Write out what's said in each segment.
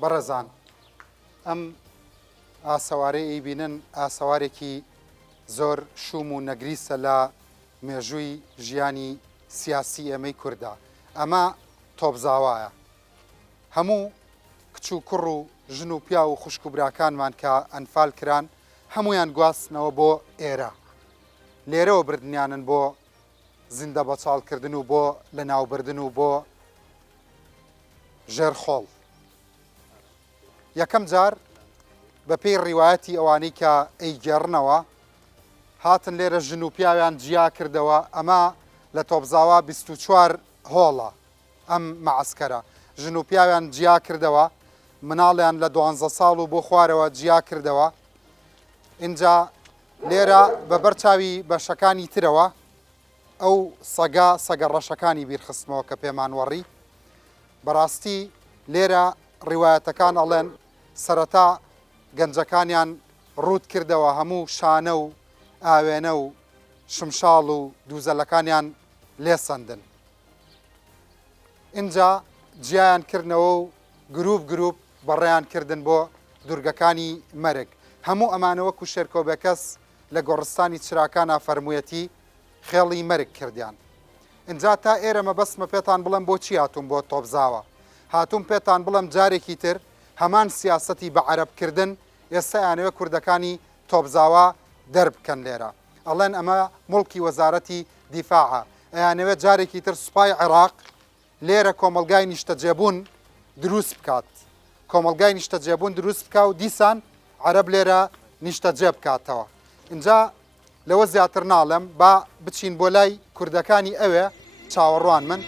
بەڕێزان ئەم ئاسەوارەی بینن ئاسەوارێکی زۆر شوم و نەگریسە لە مێژووی ژیانی سیاسی ئێمەی کووردا. ئەمە تۆپزاوایە. هەموو کچ و کوڕ و ژن و پیا و خوشک و براکانمان کە ئەنفال کران هەمویان گواستنەوە بۆ ئێرە. لێرەوە بردنیانن بۆ زیندە بەچاڵکردن و بۆ لەناوبردن و بۆ ژێرخۆڵ. یەکەم جار بە پێی ڕیوایەتی ئەوانەی کە ئەیگێڕنەوە هاتن لێرە ژن و پیاویان جیا کردەوە. ئەمە لە تۆپزاوا 24 هۆڵە ئەم مەعسکەرە. ژن و پیاویان جیا کردەوە، مناڵیان لە 12 ساڵ و بۆ خوارەوە جیا کردەوە. اینجا لێرە بە بەرچاوی بەشەکانی ترەوە ئەو سەگە ڕەشەکانی بیرخستمەوە کە پێمان وەڕی. بەڕاستی لێرە ڕیوایەتەکان ئەڵێن سەرەتا گەنجەکانیان ڕوود کردەوە، هەموو شانە و ئاوێنە و شمشاڵ و دووزەلەکانیان لێسەندن. اینجا جیایان کردنەوە و گروپ بەڕێیان کردن بۆ دوورگەکانی مەرگ. هەموو ئەمانەوە و شێرکۆبەکەس لە گۆڕستانی چراکانە فەرموویەتی خێڵی مەرگ کردیان. اینجا تا ئێرە مەبەستمە پێتان بڵم بۆچی هاتووم بۆ تۆپزاوە. هاتووم پێتان بڵم جارێکی تر هەمان سیاسەتی بە عەرەبکردن ئێستا یانەوە کوردەکانی تۆپزاوا دەربکەن لێرە. ئەڵێن ئەمە موڵکی وەزارەتی دیفاعە. ئەیانەوە جارێکی تر سوپای عێراق لێرە کۆمەلگای نیشتەجێبوون دروست بکات. کۆمەلگای نیشتەجێبوون دروست بکە و دیسان عەرەب لێرە نیشتەجێ بکاتەوە. اینجا لەوە زیاتر ناڵێم، با بچین بۆ لای کوردەکانی ئەوێ چاوەڕوان من.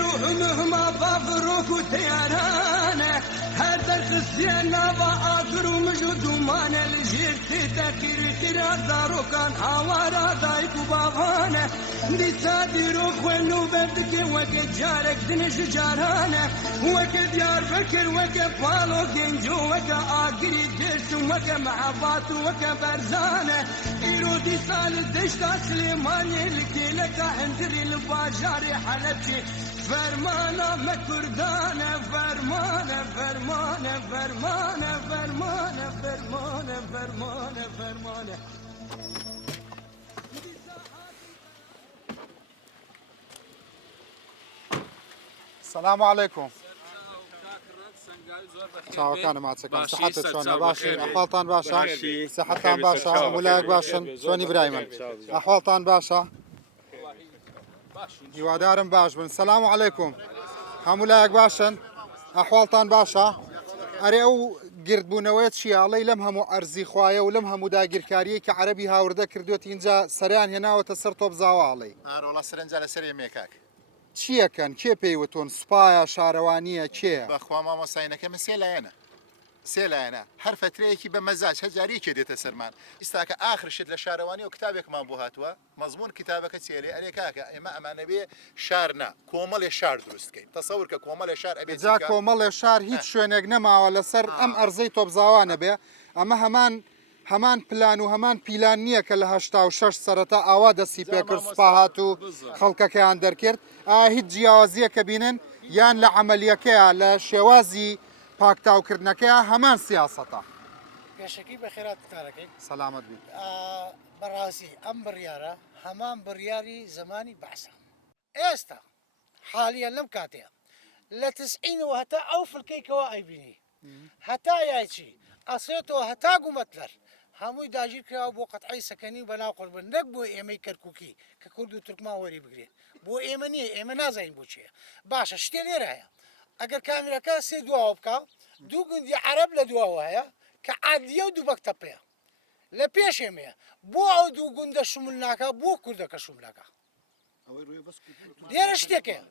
روحهما بافروك وتيارانه هر درخسينا بآخر ومجد ومانا لجيرتي تكير كرا دارو كان حوارا دايك وبابانه دي صادروك وينو ببدك وكد جارك دنش جارانه وكد يار بكر وكد بالو جنجو وكد آقري درس وكد محبات وكد برزانه إيرو دي سال دشتا سليماني لكي لك هندري الباجاري حلبشي فرمانه مكردانه فرمانه فرمانه فرمانه فرمانه فرمانه فرمانه فرمانه. السلام عليكم. چاوەکانم ماچەکان سەحەتت چۆنە؟ باشی؟ ئەحواڵتان باشە؟ سەحەتتان باشە؟ هەموولایەک باشن؟ چۆنی برای من؟ ئەحواڵتان باشە؟ هیوادارم باش بن. سەلام عەلەیکوم. هەموولایەک باشن؟ ئەحواڵتان باشە؟ ئەرێ ئەو گردبوونەوەیە چییە؟ ئەڵێی لەم هەموو ئەرزی خوایە و لەم هەموو داگیرکاریەی کە عەرەبی هاوردە کردوێت اینجا سەریان هێناوەتە سەر تۆپزاواڵی. ئەوڵا سەرنجا لەسەر ئێمێکاک. چیەکەن؟ کێ پێیوتۆن؟ سوپایە، شارەوانیە، کێیە؟ بەخوا مامۆساینەکەمە سێ لایەنە هەر فترەیەکی بە مەزاج هەجاریەکێ دێتە سەرمان. ئیستاکە ئاخرشت لە شارەوانی و کتابێکمان بۆ هاتووە مەزمون کتابەکە چێلێ ئەرێ کاکە ئێمە ئەمانە بێ شارنا کۆمەڵێ شار دروستکەین. تەسەور کە کۆمەڵێ شار ئەبێ جا کۆمەڵێ شار هیچ شوێنێک نەماوە لەسەر ئەم ئەرزەی تۆپزاوانە بێ. ئەمە هەمان پلان و هەمان پیلان نییە کە لە 86 سەرەتا ئاوا دەستی پێکرد سوپا هات و خەڵکەکەیان دەرکرد. هیچ جیاوازیەکە بینن یان لە عەمەلیەکەیە لە شێوازی پاکتاوکردنەکەیە هەمان سیاسەتە. پێشەکی بەخێرات قارەکەی سەلامەت بی. بەڕاستی ئەم بڕیارە هەمان بڕیاری زمانی بەعسە. ئێستا حالیان لەم کاتەیە لە 90 هەتا ئەو فلکەیکەوە ئەیبینی هەتا یاچی ئەسێتەوە هەتا گومەتلەر هەمووی داگیر کراوە بۆ قەتعی سەکەنی بەناو قوربن نەک بۆ ئێمەی کەرکووکی کە کورد و تورکمان وەری بگرێ بۆ ئێمە نییە، ئێمە نازانین بۆ چیە. باشە شتێ لێرە هەیە ئەگەر کامێرەکە سێ دواوە بکە دوو گوندی عەرەب لە دواوە هەیە کە عادلیە و دوو بەکتەپەیە لە پێش ئێمەیە بۆ ئەو دوو گوندە شمول ناکە بۆ کوردەکە شمول ناکە. لێرە شتێکەیە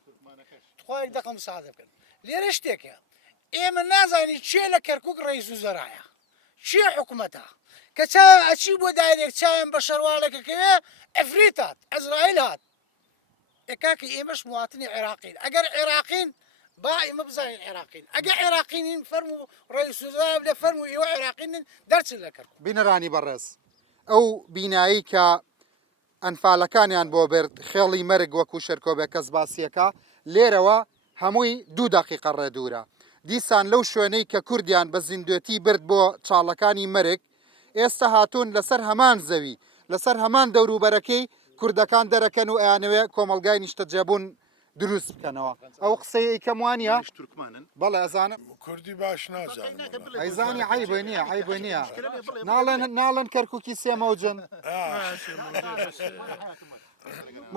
تخوایەک دەقەم سادە بکەن. لێرە شتێکە ئێمە نازانی چێ لە کەرکووک ڕئیس وزەرایە چێ حکوومەتە کە چاوان ئەچی بۆ دایرێک چاوان بە شەروالێکەکەوێ ئەفریت هات ئەزرائیل هات. کاکە ئێمەش مواتنی عێراقین ئەگەر عێراقین باقي ما بزاي العراقيين اجا عراقيين فرموا رئيس وزراء بلا فرموا يو عراقيين درس لك بینەرانی بەڕێز ئەو بینایی کە ئەنفالەکانیان بۆ برد خێڵی مەرگ وەکو شەرکۆبێ کەس باسیەکە لێرەوە هەمووی 2 دقیقە ڕێدوورە دیسان لەو شوێنەی کە کوردیان بە زیندوێتی برد بۆ چاڵەکانی مەرگ ئێستا هاتوون لەسەر هەمان زەوی لەسەر هەمان دەوروبەرەکەی کوردەکان دەرەکەن و ئەیانەوێ کۆمەلگای نیشتەجێبوون دروست بکەنەوە ئەو قسەی کەم وانە تورکمانن بەڵێ ئەزانم کوردی باش نازانم ئەیزانی عیبە نییە عیبە نییە ناڵێن کەرکووکی سێمەوجن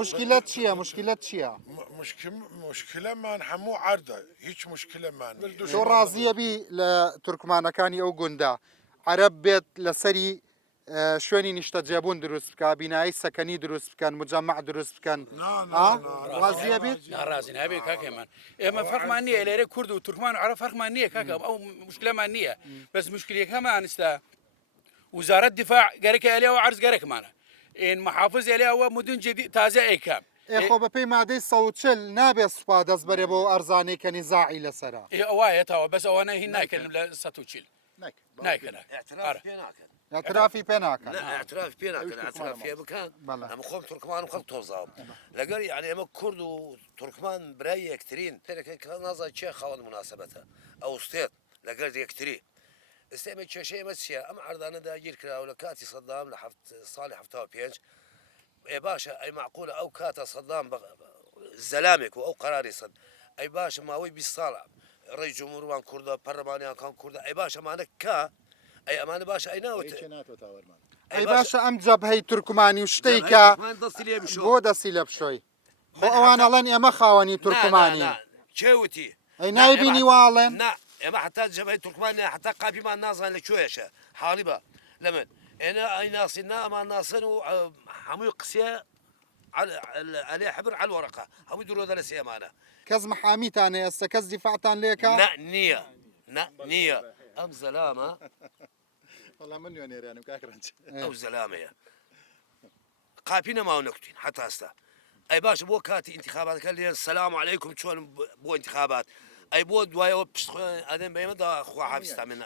مشکلت چییە مشکلە من هەموو عەردە هیچ مشکلە من تۆ ڕازیەبی لە تورکمانەکانی ئەو گوندا عەرەب بێت لەسەری شوێنی نیشتەجێبوون دروست بکە بینایی سەکەنی دروست بکەن مجەمع دروست بکەن ڕازیە بیت ناڕازی نابێ کاکەمان ئێمە فەرقمان نییە لێرە کورد و تورکمان و عەرەب فەرقمان نییە کاکە ئەو مشکلەمان نییە بەس مشکلەکەمان ئێستا وزارەت دیفاع گەرەکە ئەلێەوە عەرز گەرەکمانە ئین محافظ ئەلێەوە مدن جدی تازە ئەیکەم خۆ بەپێی مادەی 140 نابێت سوپا دەست بەرێ بۆ ئەرزانەی کە نیزاعی لەسەرە ئەوایەتەوە بەس ئەوانە هین ناکەن لە 140 ناکەن اعترافی پێ ناکەن اعتراف پێ ناکەن اعتراف پێ بکەن ئەمە خۆم تورکمان و خەڵک تۆزاوم لەگەر یعنی ئەمە کورد و تورکمان برای یەکترین تێرەکەی نازای چێ خاوەن مناسبەتە ئەو ستێت لەگەر یەکتری ئێستێمە کێشەی ئەمە چییە ئەم عەردانەدا گیر کراوە لە کاتی سەدام لە ساڵی 75 ئێ باشە ئەی معقولە ئەو کاتە سەدام زەلامێک و ئەو قەراری سەد ئەی باشە ماوەی 20 ساڵە ڕێی جمهوروان کووردە پەرلەمانیەکان کووردە ئەی باشە ئەمانە کە ئەی ئەمانە باشە ئەی ناوت ئەی باشە ئەم جەبهەی تورکمانی و شتەی کە بۆ دەستی لە بشۆی بۆ ئەوان ئەڵێن ئێمە خاوەنی تورکمانی چێوتی ئەی نایبینی واڵێن ئێمە حتا جەبهەی تورکمانیە حتا قاپیمان نازان لەکوێشە حاڵی بە لە من ئێنە ئەی ناسینا ئەمان ناسن و هەمووی قسێ عليه حبر على الورقة هەمووی درۆدە لە سێمانە کەس محامیتانە ئێستا کەس دیفاعتان لێکە نییە ئەم زەلامە والله من نوێنێرانم کاکڕنج ئەو زەلامەیە قاپی نەماوە نەکوتین حتا ئێستا ئەی باشە بۆ کاتی ئینتیخاباتەکە لێن سەلام عەلەیکم چۆن بۆ ئینتیخابات ئەی بۆ دوایەوە پشت ئەدەم بەێمەدا خوا حافیزتا من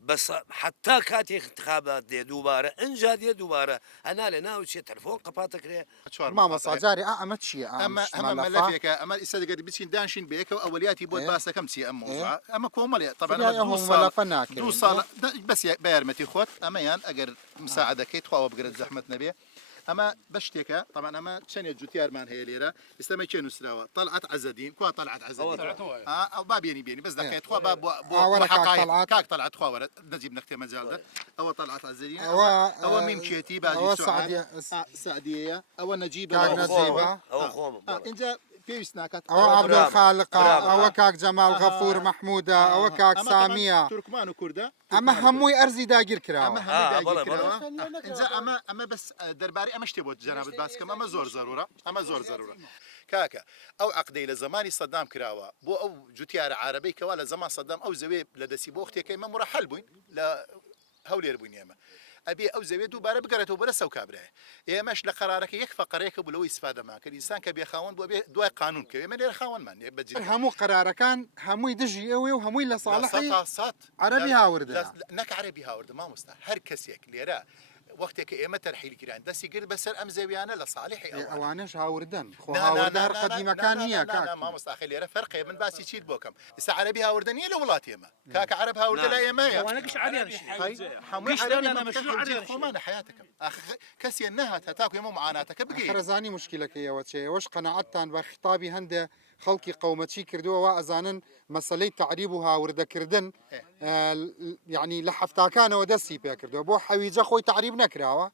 بس حتى كاتي انتخابات دي دوباره انجا دي دوباره انا لنا وشي تلفون قباتك ليه ماما صاجاري اما تشي اما ملفيك اما استاذ قد بتشين دانشين بيك واولياتي بود باسا كم تي ام موضوع اما كومالي طبعا دو صال بس بيرمتي خوت اما يان اجر مساعده كي تخوا بقرد زحمه نبي اما بشتكى طبعا اما شنو جوتيار مان هي ليره استمع كانوا سلاوه طلعت عزدين كوا طلعت عزدين او ما بيني بس دقيت خوا باب حقائق كاك طلعت خوا ورد نجيب نختي مجال ده او طلعت عزدين او ميم شيتي بعد سعديه او نجيب او خوم انت او عبد الخالق او كاك جمال غفور محموده او كاك ساميه تركمان وكرده اما هموي ارزي داگیر کرا اما بس درباري اما اشتبوت جناب باسكم اما زور ضروره كاكا او عقدي لزماني صدام كراوه بو او جوتيار عربي كوالا زمان صدام او زوي لدسي بوختي كيما مرحل بوين لا هولير بوين ياما ابي او زوي دوباره بقرته ولا سو كابره يا مش لقرارك يكفى قريك بلو استفاده معك الانسان كبي خاون بو دواء قانون كيما دير خاون من بجي همو قرار كان همو يدجي اوي وهمو لصالحي صات عربي هاورد نك عربي هاورد ما مستح هر كسيك ليرا وقتك ايما ترحيل كيران دسي قر بسر ام زويانه لصالحي اوانش هاوردن خو هاوردن قديمه كان نيه كاك ما مستحيل يرى فرق من باسي تشيد بوكم اس عربي هاوردن يا لولات يما كاك عرب هاورد لا يما وانا قش عربي حمي انا مشروع عربي خمان حياتكم كسي انها تاكو يما معاناتك بقي خرزاني مشكلك يا وشي واش قناعتان بخطابي هنده خلقي قومتي كردوا وازانن مساله تعريب هاورد كردن يعني لحفتا كان ودسي بكردوا بو حويجه خوي تعريب نكراوا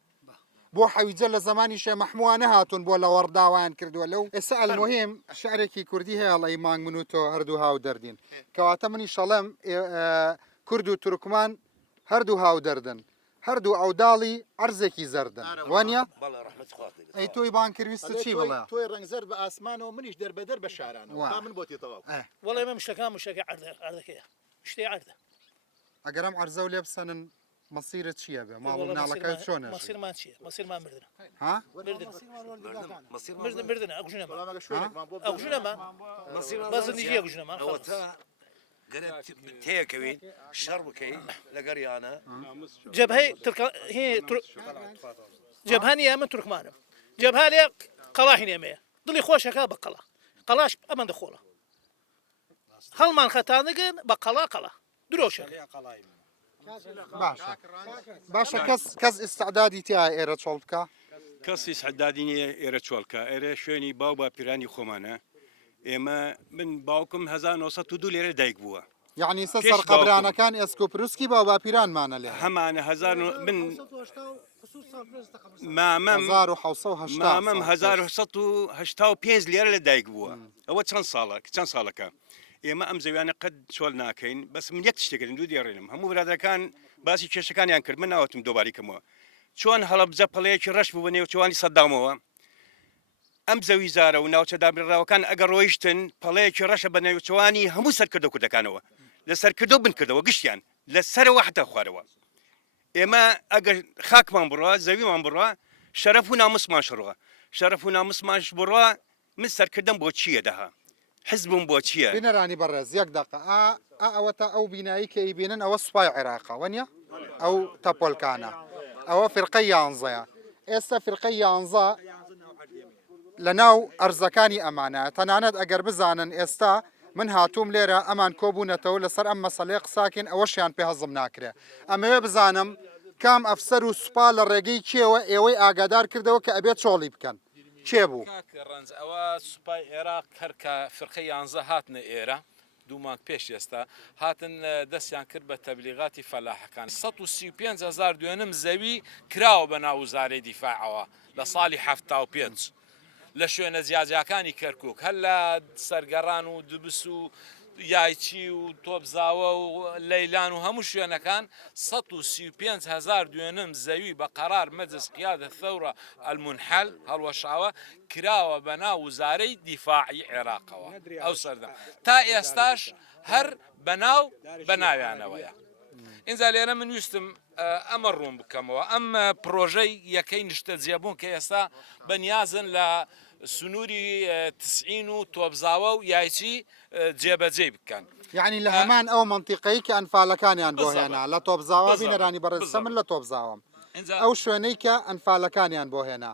بو حويجه لزماني شي محموانه هاتون بو لورداوان كردوا لو اسال المهم شعركي كردي هي الله يمان منوتو هردو هاو دردين كواتمني شلم كردو تركمان هردو هاو دردن هردو عودالي عرزكي زردن وانيا والله رحمه خاطري اي توي بانكر ويستشي والله توي رنگ زرد باسمان ومنيش درب درب شعران من بوتي طواف والله ما مش لكان مش عرضك مش عرضه اقرم عرزه ولبسن مەسیرت چییە بێ ماڵ مناڵەکەت چۆنە مەسیرمان چییە مەسیرمان مردن ها مردن ئەوژنەما بە زندگی ئەوژنەمان تێکەوین شەڕ بکەین لەگەریانە جەبهەی جەبهانی ئەمە تورکمانم جەبها لێ قەڵاهی نێمەیە دڵی خۆشەکە بە قەڵاش ئەمەندە خۆڵە هەڵمان خەتانەگەن بە قەڵا درۆشە باشە کەس ئستعدادی تیا ئێرە چۆڵ بکە کەسی سعدادی نیە ئێرە چۆڵکە ئێرە شوێنی باو با پیرانی خۆمانە ئێمە من باوکم 1992 لێرە دایک بووە یعنی سەر قەبرانەکان ئێسکۆپروسکی باو باپیرانمانە لێ هەمانە من مامەم 1985 لێرە لە دایک بووە ئەوە چەند ساڵەکە ئێمە ئەم زەویانە قەت چۆل ناکەین بەس من یەک شتێکردن دوو دێڕێنم هەموو برادەکان باسی کێشەکانیان کرد من ناوەتم دۆباریکەمەوە چۆن هەڵەبجە پەڵەیەکی ڕەش بوو بە نێوچوانی سەدامەوە ئەم زەوی زارە و ناوچە دابراوەکان ئەگەر ڕۆیشتن پەڵەیەکی ڕەشە بە نێوچوانی هەموو سەرکردە کوردەکانەوە لە سەرکردە بنکردەوە گشتیان لەسەرەوە حتا خوارەوە ئێمە ئەگەر خاکمان بڕوە زەویمان بڕوە شەرەف و ناموسمان شڕوە شەرەف و ناموسمانش بڕوە من سەرکردم بۆ چییە دەها حزبم بۆ چییە بینەرانی بەڕێز یەک دقە ئەوە تا ئەو بینایی کە ئیبینن ئەوە سوپای عێراقا وەنیە ئەو تەپۆلکانە ئەوە فرقەی یانزەیە ئێستا فرقەی یانزە لە ناو ئەرزەکانی ئەمانە تەنانەت ئەگەر بزانن ئێستا من هاتووم لێرە ئەمان کۆبوونەتەوە لەسەر ئەم مەسەلەی قساکەین ئەوەشیان پێ هەزم ناکرێ ئەمەوێ بزانم کام ئەفسەر و سوپا لە ڕێگەی کێوە ئێوەی ئاگادار کردەوە کە ئەبێت چۆڵی بکەن کێ بوو ڕنج ئەوە سوپای عێراق هەرکە فرقەی یانزە هاتنە ئێرە دوو مانگ پێش ئێستا هاتن دەستیان کرد بە تەبلیغاتی فەلاحەکان 135,000 دوێنم زەوی کراوە بە ناو وزارەی دیفاعەوە لە ساڵی 75 لە شوێنە جیاجیەکانی کەرکووک هەر لە سەرگەڕان و دبس و یایچی و تۆبزاوە و لەیلان و هەموو شوێنەکان 135,000 دوێنم زەوی بە قەرار مەجلس قیادە ثەورە ئەلمونحەل هەڵوەشاوە کراوە بە ناو وزارەی دیفاعی عێراقەوە ئەو سەردەم تا ئێستاش هەر بەناویانەوەیە ئینجا لێرە من ویستم ئەمە ڕوون بکەمەوە ئەم پرۆژەی یەکەی نیشتە جێبوون کە ئێستا بەنیازن لە سنووری تسعین و تۆبزاوە و یایچی جێبەجێ بکەن یعنی لە هەمان ئەو منتیقەی کە ئەنفالەکانیان بۆ هێنا لە تۆبزاوە بینەرانی بەڕێزە من لە تۆبزاوم ئەو شوێنەی کە ئەنفالەکانیان بۆ هێنا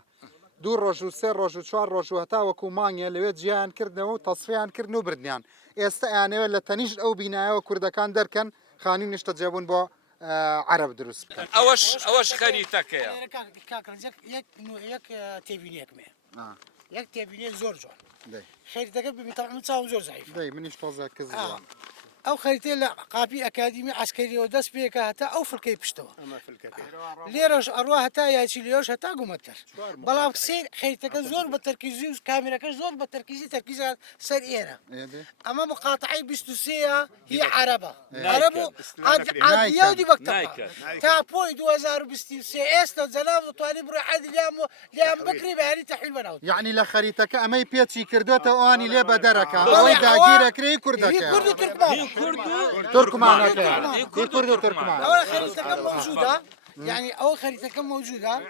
دوو ڕۆژ و سێ ڕۆژ و چوار ڕۆژ و هەتا وەکو مانگێ لەوێ جیان کردنەوە و تەسفیان کردن و بردیان ئێستا یانەوێت لە تەنیشت ئەو بینایەوە کوردەکان دەرکەن خانی نیشتە جێبوون بۆ عرب دروست بکەن ئەوەش خەریتەکەیە یەک تێبینیەکمێ یەک تێبینێ زۆر جوان خەریتەکە ببین چاو زۆر زعیف منیش تۆزە کردووە ئەو خەریتە لە قاپی ئەکادیمی عسکەریەوە دەست پێکە هەتا ئەو فڵکەی پشتەوە لێرەش ئەڕوا هەتا یاچی لێش هەتا گومەتر بەڵام سێ خەریتەکە زۆر بە تەرکیزی و کامێرەکەش زۆر بە تەرکیزە سەر ئێرە ئەمە بە قاتعی 23 هی عەرەبە عەرەب و عادیە بەکتەبە تا پۆی 2023 ئێستا جەناب دەتوانی بڕۆی عادی لیان بکری بەهاری تەحویل بەناوت یعنی لە خەریتەکە ئەمەی پێچی کردوێتە ئەوانی لێ بە دەرەکە ئەوەی داگیرەکرێی کوردەکە تركمان كرد وتركمان أول خريطة كم موجودة يعني أول خريطة كم موجودة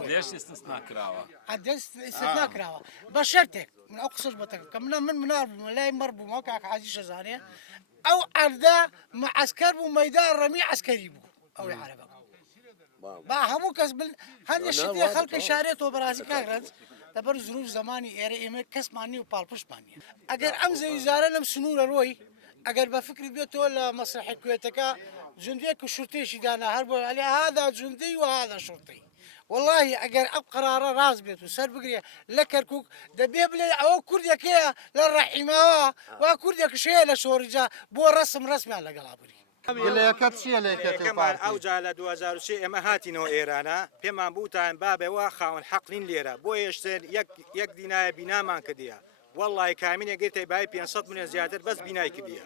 ليش استثناء كراوة استثناء كراوة بشرتك من أقصر بتك كمنا من منار لا يمربو ما كاك حاجة شزانية أو عردا مع عسكر وميدان رمي عسكري بو أو العربة با همو كسب هذا الشيء خلق شاريته براسي كاغرز دبر ظروف زمانی ئێرە ئێمە کەسمانی و پاڵپشتمانە ئەگەر ئەم زەویزارە لەم سنوورە ڕۆی ئەگەر بە فکری بێتەوە لە مەسرحی کوێتەکە جوندێک و شورتێشی دانا هەر بۆ علی هذا جوندی و هذا شورتی والله ئەگەر ئەم قرارە ڕاست بێت و سەر بگرێ لە کەرکووک دەبێ بڵێ ئەوە کوردێکەیە لە ڕەحیماوە وا کوردێکشەیە لە شۆڕیجا بۆ ڕسمیان لەگەڵا بری لەکەت چیە لێکەمان ئەو جا لە 2023 ئێمە هاتینەوە ئێرانە پێمان بوتان بابەوە خاوەن حەقلین لێرە بۆ هێشتر یەک دینایە بینامان کردیە والله کامینە گرتەی بای 500 ملیۆن زیاتر بەس بینای کردیە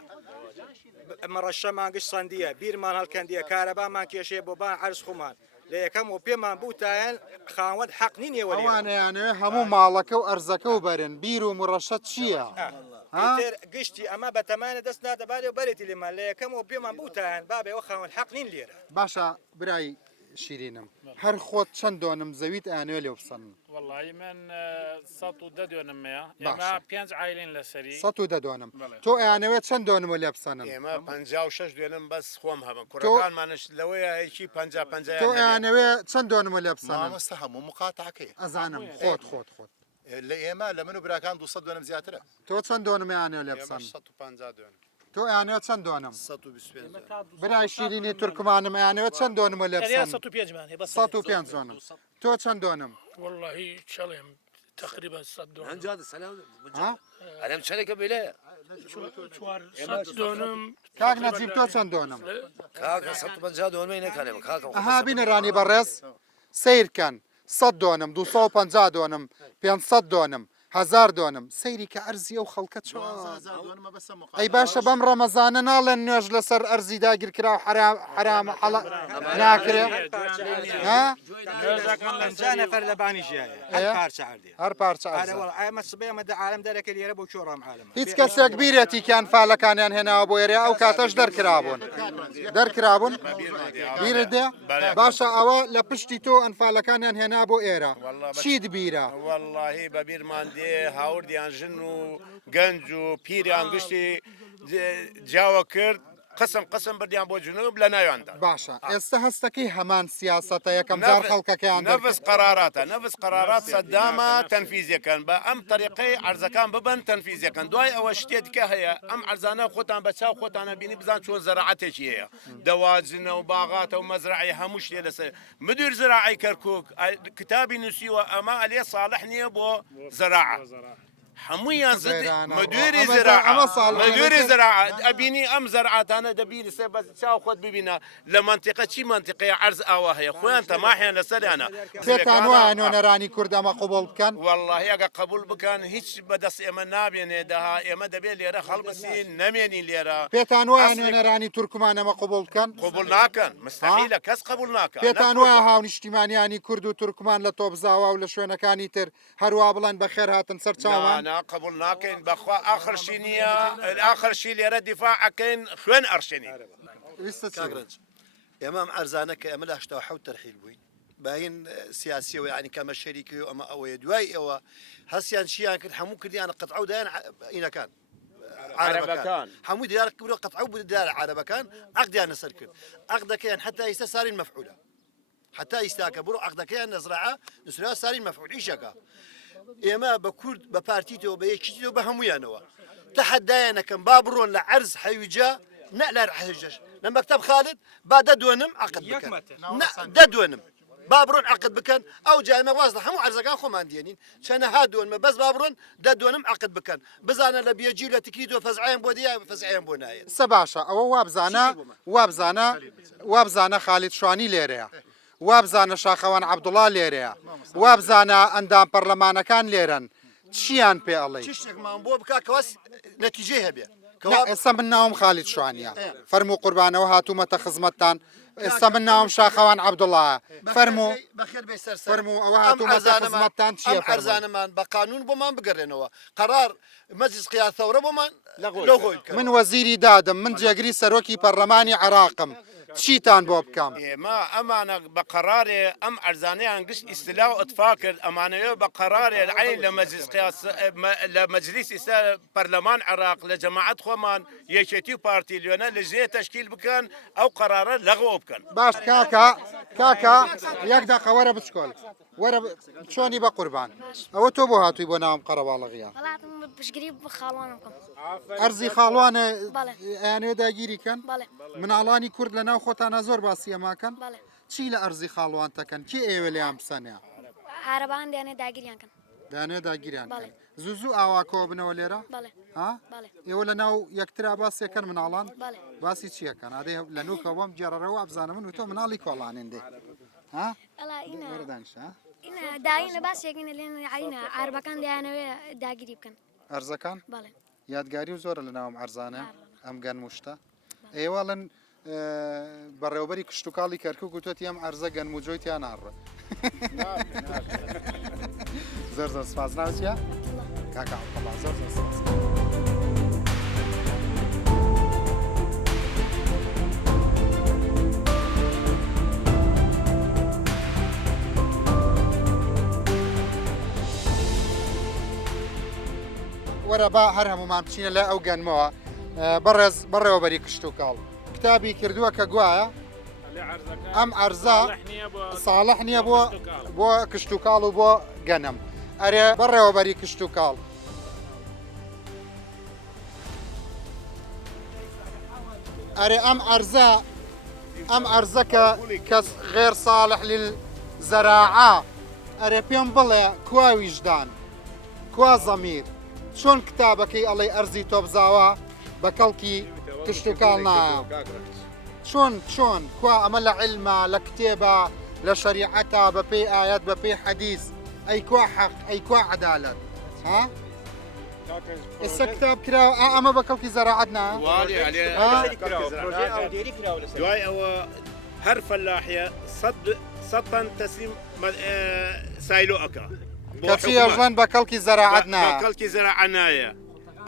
مەڕەشەمان گشت سندیە بیرمان هەڵکەندیە کارەبامان کێشەیە بۆ بان عەرز خومان لە یەکەم و پێمان بوتایەن خاوەن حەق نینێ وەرێ ئەوانەیانەوێ هەموو ماڵەکە و ئەرزەکە و بەرن بیر و مڕەشەت چییە؟ تر گشتی ئەمە بەتەمانە دەست نادەبارێ و بەرێتی لێمان لە یەکەم و پێمان بوتایەن بابێەوە خاوەن حەق نین لێرە باشە برای شیرینم هەر خۆت چەند دۆنم زەویت ئەیانوێ لێ بسەن والله من 110 دۆنمەیە ئێمە 5 عایلین لەسەری 110 دۆنم تۆ ئەیانەوێت چەند دۆنمە لێ بسەنن ئێمە 56 دوێنم بەس خۆم هەبن کوڕەکانمانش لەوەیە هیچی 50 تۆ ئەیانەوێ چەند دۆنمە لێ بسەنن مامۆستا هەموو مقاتعەکەی ئەزانم خۆت لە ئێمە لە من و براکان 200 دۆنم زیاترە تۆ چەند دۆنم ئەیانوێ لێ بسەن 150 دوێن تۆ ئەیانوێت چەند دۆنم 125 برای شیرینی تورکمانم ئەیانوێت چەند دۆنمە لێ بسەن 105 دۆنم تۆ چەند دۆنم والله چڵێم تقریبا 100 دۆنم انجاد السلام علم شركه بلا 100 دۆنم کاک نەجیب تۆ چەند دۆنم كاكا 150 دون ما كان كاكا ئەها بینەرانی بەڕێز سیرکەن 100 دۆنم 250 دۆنم 500 دۆنم 1000 دۆنم سەیری کە ئەرزیە و خەڵکە چۆن ئەی باشە بەم ڕەمەزانە ناڵێن نوێژ لەسەر ئەرزی داگیرکرا و حرام ناکرێ نەفەر لە بانی ژیایە هەر پارچە ئەمە سبێ ئەمە عالم دەرەکە لێرە بۆ چۆڕام عالم هیچ کەسێک بیرێتی کیانفالەکانیان هێناوە بۆ ئێرە ئەو کاتەش دەرکرابوون بیرت دێ باشە ئەوە لە پشتی تۆ ئەنفالەکانیان هێنا بۆ ئێرە چیت بیرە والله بەبیرمان دێ هاوردیان ژن و گەنج و پیریان گشتی جیاوە کرد قسم بردیان بۆ جنوب لە ناویاندا باشە ئێستا هەستەکەی هەمان سیاسەتە یەکەم جار خەڵکەکەیان نەفس قرارات سەدامە تەنفیزیەکەن بە ئەم طریقەی عەرزەکان ببن تەنفیزیەکەن دوای ئەوە شتێ دیکە هەیە ئەم عەرزانە خۆتان بە چاو خۆتانە بینی بزان چۆن زەراعەتێکی هەیە دەواجنە و باغاتە و مەزرعی هەموو شتێ لەسەر مدیر زراعی کەرکووک کتابی نووسیوە ئەمە ئەلێ صالح نییە بۆ زراعە هەموویان مدیری زراعە ئەبینی ئەم زەرعاتانە دەبینی سێ بەس چاو خۆت ببینە لە منتیقە چی منتیقەیە عەرز ئاوا هەیە خۆیان تەماحیان لەسەریانە پێتان وایە نوێنەرانی کورد ئەمە قوبوڵ بکەن والله ئەگە قبول بکەن هیچ بەدەست ئێمە نابێنێ دەها ئێمە دەبێت لێرە هەڵبسین نەمێنین لێرە پێتان وایە نوێنەرانی تورکمان ئەمە قوبوڵ بکەن قبول ناکەن مستحیلە کەس قبول ناکەن پێتان وایە هاونیشتیمانیانی کورد و تورکمان لە تۆپزاوا و لە شوێنەکانی تر هەروە بڵێن بەخێر هاتن سەر چاوان قبول ناکەین بەخوا ئاخرشی نییە ئاخرشی لێرە دیفاعەکەین خوێن ئەرشێنی ئێمە ئەم ئەرزانە کە ئەمە لە 1970 تەرحیل بووین باین سیاسیەوە ینی کەمە شەریکی و ئەمە ئەوەیە دوای ئەوە هەستیان چیان کرد هەموو کردیانە قەتعە و دایان ئینەکان عربەکان هەمووی دیار بوو قەتعە و دیار عربەکان عەقدیان لەسەر کرد عەقدەکەیان حتا ئێستا سارین مەفعولە حتا ئێستاکە بڕۆ عەقدەکەیان نەزرعە نووسرا سارین مەفعول ئیشەکە ئێمە بە کورد بە پارتیتەوە بە یەکیتەوە بە هەمویانەوە تەحەدایانەکەم با بڕۆن لە عەرز حەویجە نە لە حەویجەش لە مەکتەب خالد با دەدوێنم عەقد بکەن دەدوێنم با بڕۆن عەقد بکەن ئەو جا ئێمە واز لە هەموو عەرزەکان خۆمان دێنین چەنەها دوێنمە بەس با بڕۆن دەدوێنم عەقد بکەن بزانە لە بێجی لە تکریتەوە فەزعیان بۆ دیە فەزعیان بۆ نایێت سە باشە ئەوە وابزانە خالید شوانی لێرەیە وابزانە شاخەوان عەبدوڵڵا لێرەیە وابزانە ئەندام پەرلەمانەکان لێرەن چیان پێ ئەڵێ شتێکمان بۆ بکە کەواس نەتیجەی هەبێ ئێستا من ناوم خالید شوانیە فەرموو قوربانەوە هاتوومەتە خزمەتتان ئێستا من ناوم شاخەوان عەبدوڵڵایە فەرموو ئەوە هاتوومەتە خزمەتتان چییە ئەرزانەمان بە قانون بۆمان بگەڕێنەوە قەرار مەجلیس قیادەوڕە بۆمان لەخۆی من وەزیری دادم من جێگری سەرۆکی پەرلەمانی عێراقم چیتان بۆ بکەم ئێمە ئەمانە بە قەرارێ ئەم ئەرزانەیان گشت ئیستیلا و ئەتفا کرد ئەمانەوە بە قەرارێ عین لە مەجلیس ئێستا پەرلەمان عێراق لە جەماعەت خۆمان یەکێتی و پارتی لێنە لە ژێ تەشکیل بکەن ئەو قەرارە لەغەوە بکەن باش کاکە یەک دەقە وەرە بچکۆل وەرە چۆنی بە قوربان ئەوە تۆ بۆ هاتووی بۆ ناوم قەرەباڵغیە پشتگیری بە خاڵوانم بکەم ئەرزی خاڵوانە ئەیانوێ داگیریکەن مناڵانی کورد لە ناو خۆتانە زۆر باسی ئەماکەن چی لە ئەرزی خاڵوان تەکەن کێ ئێوە لێیان بسەنێ عەرەبان دێنێ داگیریان کەن دانێ داگیریان زوو ئاواکەوە بنەوە لێرە ئێوە لە ناو یەکترا باسیەکەن مناڵان باسی چیەکەن ئادێ لە نوکەوە بەم جێڕەرەوە ئەبزانە من و تۆ مناڵی کۆڵانێن دێ داینە باسێکینە لێن عینە عەربەکان دەیانەوێ داگیری بکەن ئەرزەکان یادگاری و زۆرە لە ناوم عەرزانە ئەم گەن موشتە ئێوەڵن بەڕێوەبەری کشتتوکاڵی کەرکک و تۆتی ئەم ئەرزە گەنم و جۆیتیان ناڕە زۆر زۆر سپاس ناوچە کاکا زۆر زۆر سپاس. وەرە با هەر هەمومان بچینە لە ئەو گەنمەوە بەڕێز بەڕێوەبەری کشتتوکاڵ کتابی کردووە کە گوایە ئەم ئەرزە ساڵح نییە بۆ کشتتوکاڵ و بۆ گەنم ئەرێ بەڕێوەبەری کشتتوکاڵ ئەرێ ئەم ئەرزە کەس غێر ساڵح للزەراعە ئەرێ پێم بڵێ کوا ویژدان کوا زەمیر چۆن کتابەکەی ئەڵێ ئەرزی تۆبزاوە بە کەڵکی کشتتوکاڵ نایە چۆن کوا ئەمە لە علمە لە کتێبە لە شەریعەتە بە پێی ئاەت بە پێی حەدیث ئەی کوا حەق ئەی کوا عەدالەت ها ئێستا کتاب کراوە ئەمە بە کەڵکی زەراعەت نایە دوای ئەوە هەر فەلاحیە سەدان تەسلیم سایلۆ ئەکا کەچی ئەژەن بە کەڵکی زەراعەت نایە کەڵکی زەراعە نایە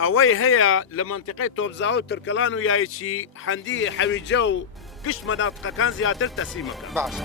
ئەوەی هەیە لە منتیقەی تۆبزا و ترکەلان و یایچی هەندی حەویجە و گشت مەناتقەکان زیاتر تەسلیمەکە باش.